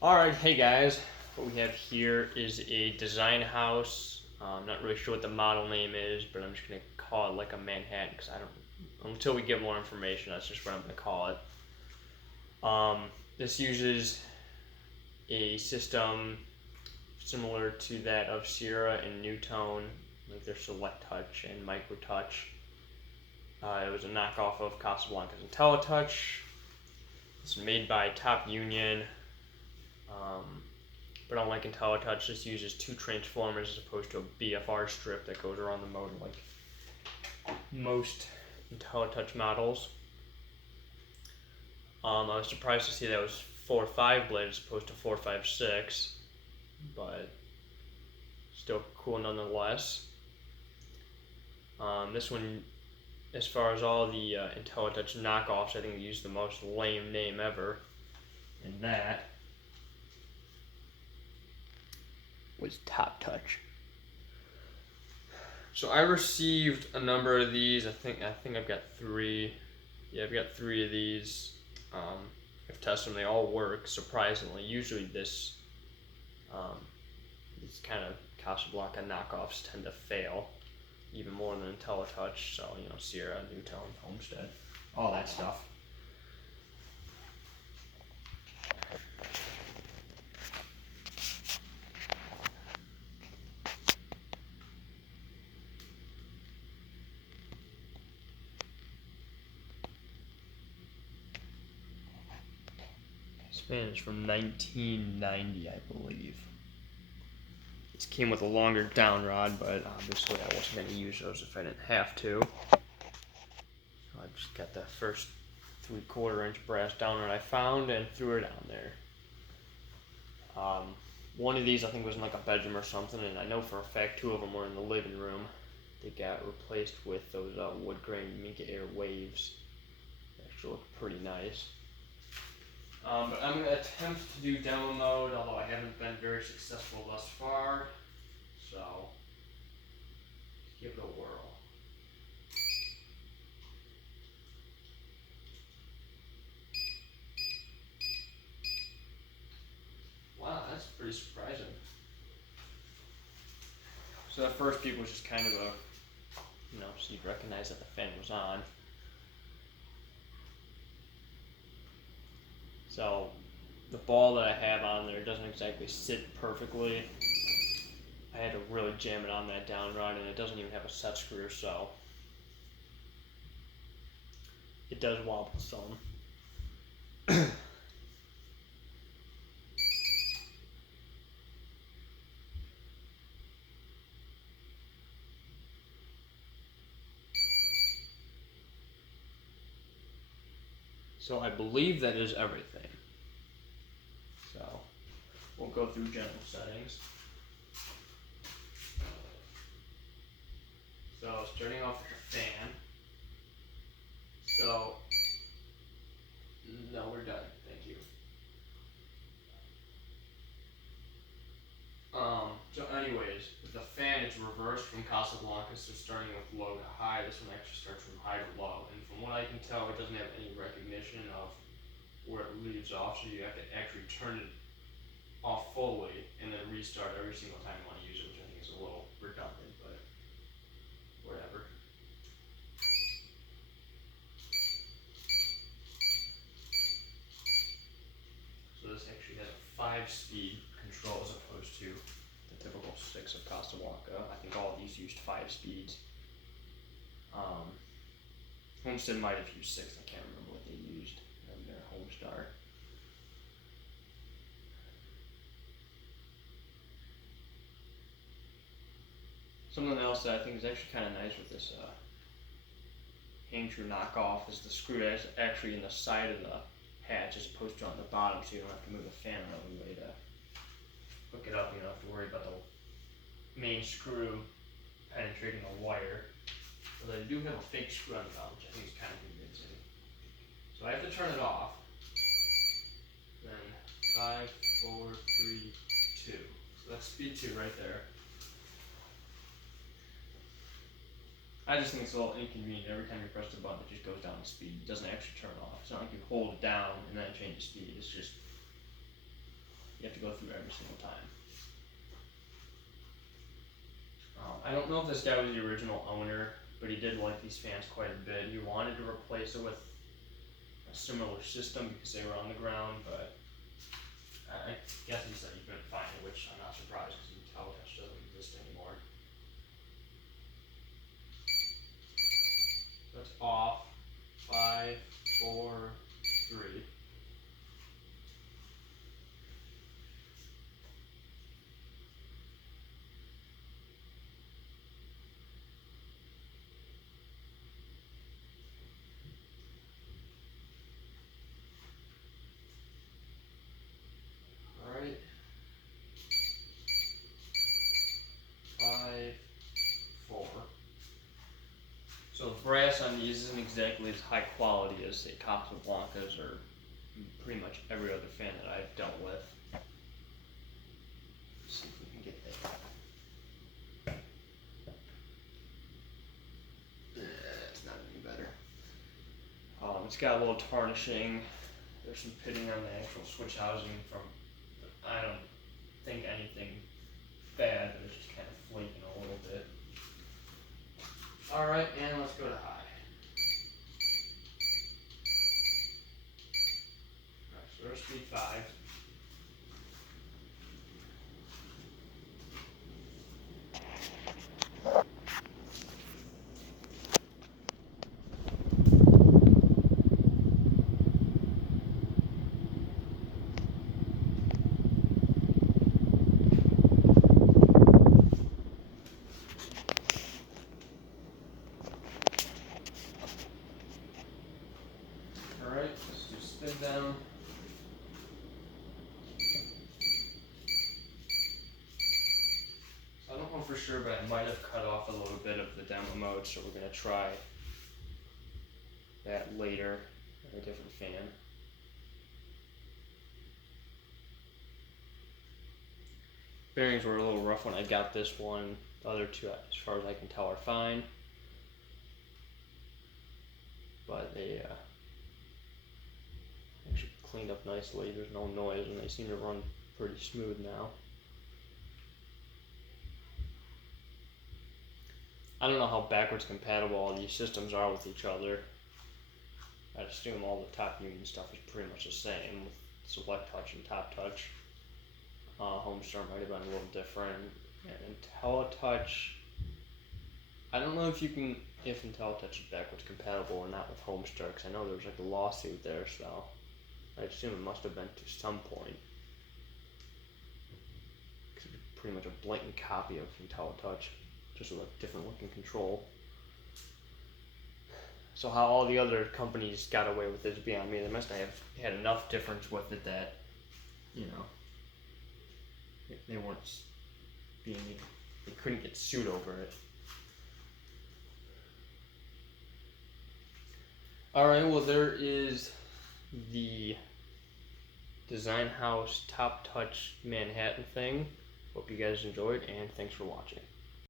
Alright, hey guys. What we have here is a design house. I'm not really sure what the model name is, but I'm just going to call it like a Manhatten because I don't, until we get more information, that's just what I'm going to call it. This uses a system similar to that of Sierra and Newtone, like their Select Touch and Micro Touch. It was a knockoff of Casablanca's IntelliTouch. It's made by Top Union. But unlike IntelliTouch, this uses two transformers as opposed to a BFR strip that goes around the motor like most IntelliTouch models. I was surprised to see that it was 4-5 blade as opposed to 4-5-6, but still cool nonetheless. This one, as far as all the IntelliTouch knockoffs, I think they use the most lame name ever, and that was Top Touch. So I received a number of these. I think I've got 3. Yeah, I've got 3 of these. I've tested them. They all work surprisingly. Usually these kind of Casablanca knockoffs tend to fail even more than IntelliTouch. So Sierra, Newtone, Homestead, all that stuff. Span is from 1990, I believe. This came with a longer down rod, but obviously I wasn't going to use those if I didn't have to. So I just got the first 3/4 inch brass down rod I found and threw it on there. One of these I think was in like a bedroom or something, and I know for a fact 2 of them were in the living room. They got replaced with those wood grain Minka Air waves. They actually look pretty nice. But I'm going to attempt to do demo mode, although I haven't been very successful thus far. So, give it a whirl. Wow, that's pretty surprising. So at first people was just kind of a, so you'd recognize that the fan was on. So the ball that I have on there doesn't exactly sit perfectly. I had to really jam it on that down rod, and it doesn't even have a set screw, so it does wobble some. So I believe that is everything. So we'll go through general settings. So starting off with the fan. So, no, we're done. Thank you. So anyways, with the fan, it's reversed from Casablanca, so starting with low to high. This one actually starts from high to low, and from what I can tell, it doesn't have any recognition of where it leaves off, so you have to actually turn it off fully and then restart every single time you want to use it, which I think is a little redundant, but whatever. So this actually has a 5-speed control as opposed to the typical 6 of Casablanca. I think all of these used 5 speeds. Homestead might have used 6. I can't remember what they used in their Homestar. Something else that I think is actually kind of nice with this hang true knockoff is the screw is actually in the side of the hatch as opposed to on the bottom, so you don't have to move the fan out of the way to hook it up. You don't have to worry about the main screw penetrating the wire. But I do have a fake screw on the bottom, which I think is kind of convincing. So I have to turn it off. Then 5, 4, 3, 2. So that's speed 2 right there. I just think it's a little inconvenient. Every time you press the button, it just goes down in speed. It doesn't actually turn off. It's not like you hold it down and then change the speed. It's just you have to go through every single time. I don't know if this guy was the original owner, but he did like these fans quite a bit. He wanted to replace it with a similar system because they were on the ground, but I guess he said he couldn't find it, which I'm not surprised because Untitled Chapter doesn't exist anymore. So it's off. 5, 4, 3. Alright. 5, 4. So the brass on these isn't exactly as high quality as say Casablanca's or pretty much every other fan that I've dealt with. Let's see if we can get that. It's not any better. It's got a little tarnishing. There's some pitting on the actual switch housing from, I don't think anything bad, but it's just kind of flaking a little bit. Alright, and let's go to high. Alright, so there's speed 5. Alright, let's do spin down. So I don't know for sure, but I might have cut off a little bit of the demo mode, so we're going to try that later on a different fan. Bearings were a little rough when I got this one. The other two, as far as I can tell, are fine. But they actually cleaned up nicely. There's no noise, and they seem to run pretty smooth now. I don't know how backwards compatible all these systems are with each other. I'd assume all the top union stuff is pretty much the same with Select Touch and Top Touch. Homestar might have been a little different. And IntelliTouch, I don't know if IntelliTouch is backwards compatible or not with Homestar, because I know there was like a lawsuit there, so I assume it must have been to some point. Because it's pretty much a blatant copy of IntelliTouch, just with a different looking control. So how all the other companies got away with it is beyond me. They must have had enough difference with it that, they couldn't get sued over it. Alright, well there is the Design House Top Touch Manhattan thing. Hope you guys enjoyed, and thanks for watching.